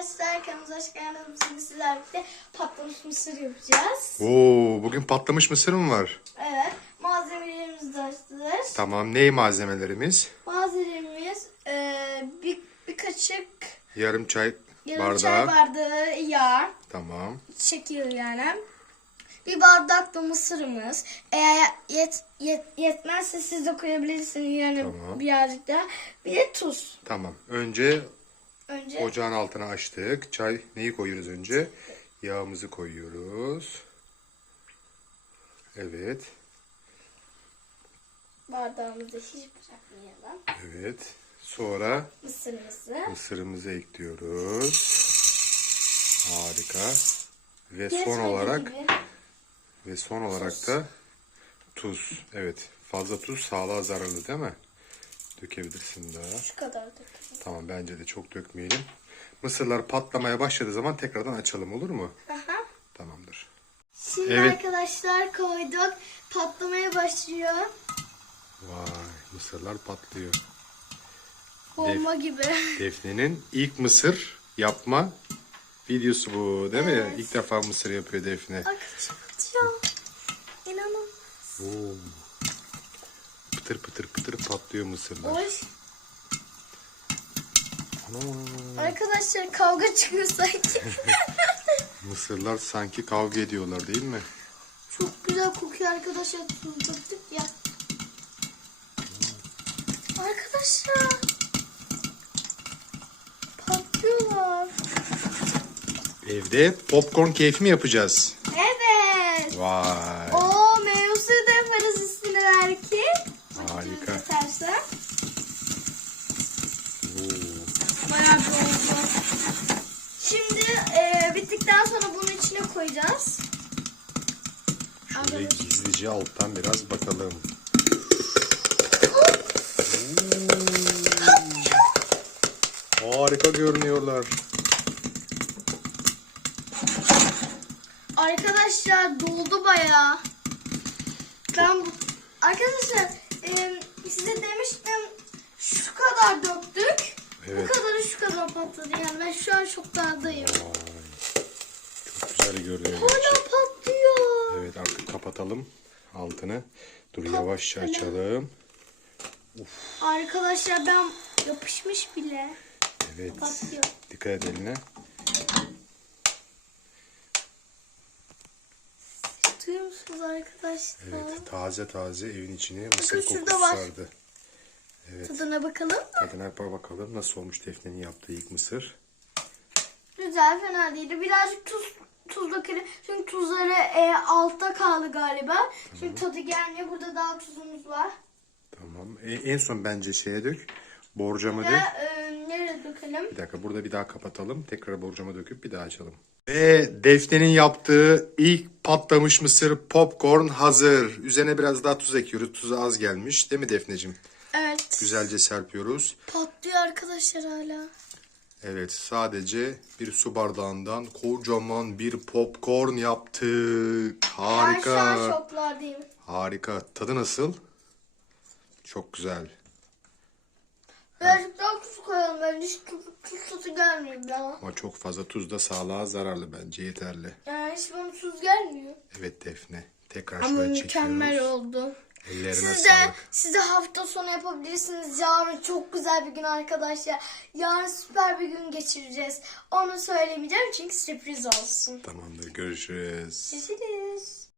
arkadaşlar kanalımıza hoş geldiniz. Bugün sizlerle birlikte patlamış mısır yapacağız. Oo, bugün patlamış mısır mı var? Evet. Malzemelerimiz de hazır. Tamam. Ney malzemelerimiz? Malzemelerimiz e, bir, bir kaşık Yarım çay yarım bardağı. çay bardağı yağ. Tamam. Şekil yani. Bir bardak da mısırımız. Eğer yet, yet, yetmezse siz de koyabilirsiniz yani Tamam. birazcık daha. Bir de tuz. Tamam. Önce Önce ocağın altına açtık. Çay neyi koyuyoruz önce? Yağımızı koyuyoruz. Evet. bardağımızı hiç bırakmayalım. Evet. Sonra Mısırımızı. mısırımızı ekliyoruz. Harika. Ve son Yetmediği olarak gibi ve son olarak da tuz. Evet. Fazla tuz sağlığa zararlı değil mi? Dökebilirsin daha. Şu kadar dökelim. Tamam bence de çok dökmeyelim. Mısırlar patlamaya başladığı zaman tekrardan açalım olur mu? Aha. Tamamdır. Şimdi Evet. arkadaşlar koyduk. Patlamaya başlıyor. Vay mısırlar patlıyor. Bomba gibi. Defne'nin ilk mısır yapma videosu bu değil mi? Evet. İlk defa mısır yapıyor Defne. Arkadaşlar atıyor. İnanın. Oo. Pıtır pıtır pıtır patlıyor mısırlar. Oy. Ana, Arkadaşlar kavga çıkıyor sanki. mısırlar sanki kavga ediyorlar değil mi? Çok güzel kokuyor arkadaşlar. Tuz döktük ya. Arkadaşlar. Patlıyorlar. Evde popcorn keyfi mi yapacağız? Evet. Vay. Oo meyve suyu da yaparız üstüne belki. Harika. Yeterse. Oo. Bayağı bir oldu. Şimdi e, bittikten sonra bunun içine koyacağız. Şöyle gizlice alttan biraz bakalım. Oo. Harika görünüyorlar. Arkadaşlar doldu bayağı. Ben bu... Arkadaşlar e, size demiştim şu kadar döktük. Evet. Bu kadarı şu kadar patladı. Yani ben şu an şoktadayım. Vay. Güzel görünüyor. Hala patlıyor. Evet artık kapatalım altını. Dur yavaşça açalım. Arkadaşlar ben yapışmış bile. Evet. Patlıyor. Dikkat et eline. Duyuyor musunuz arkadaşlar? Evet taze taze evin içine mısır kokusu sardı. Evet. Tadına bakalım. Tadına bak bakalım nasıl olmuş Defne'nin yaptığı ilk mısır. Güzel fena değildi. Birazcık tuz tuz dökelim. Çünkü tuzları e, altta kaldı galiba. Şimdi tadı gelmiyor. Burada daha tuzumuz var. Tamam. E, en son bence şeye dök. Borcamı dök. E, nereye dökelim? Bir dakika burada bir daha kapatalım. Tekrar borcama döküp bir daha açalım. Ve Defne'nin yaptığı ilk patlamış mısır popcorn hazır. Üzerine biraz daha tuz ekliyoruz. Tuzu az gelmiş. Değil mi Defneciğim? Evet. Güzelce serpiyoruz. Patlıyor arkadaşlar hala. Evet sadece bir su bardağından kocaman bir popcorn yaptık. Ben şu Harika. an şoklardayım. Harika. Tadı nasıl? Çok güzel. Birazcık daha tuz koyalım. Bence hiç tuz, tuz tadı gelmiyor daha. Ama çok fazla tuz da sağlığa zararlı bence yeterli. Yani hiç bana tuz gelmiyor. Evet Defne. Tekrar Ama şöyle mükemmel çekiyoruz. oldu. Ellerine Siz de, sağlık. siz de hafta sonu yapabilirsiniz. Yarın çok güzel bir gün arkadaşlar. Yarın süper bir gün geçireceğiz. Onu söylemeyeceğim çünkü sürpriz olsun. Tamamdır görüşürüz. Görüşürüz.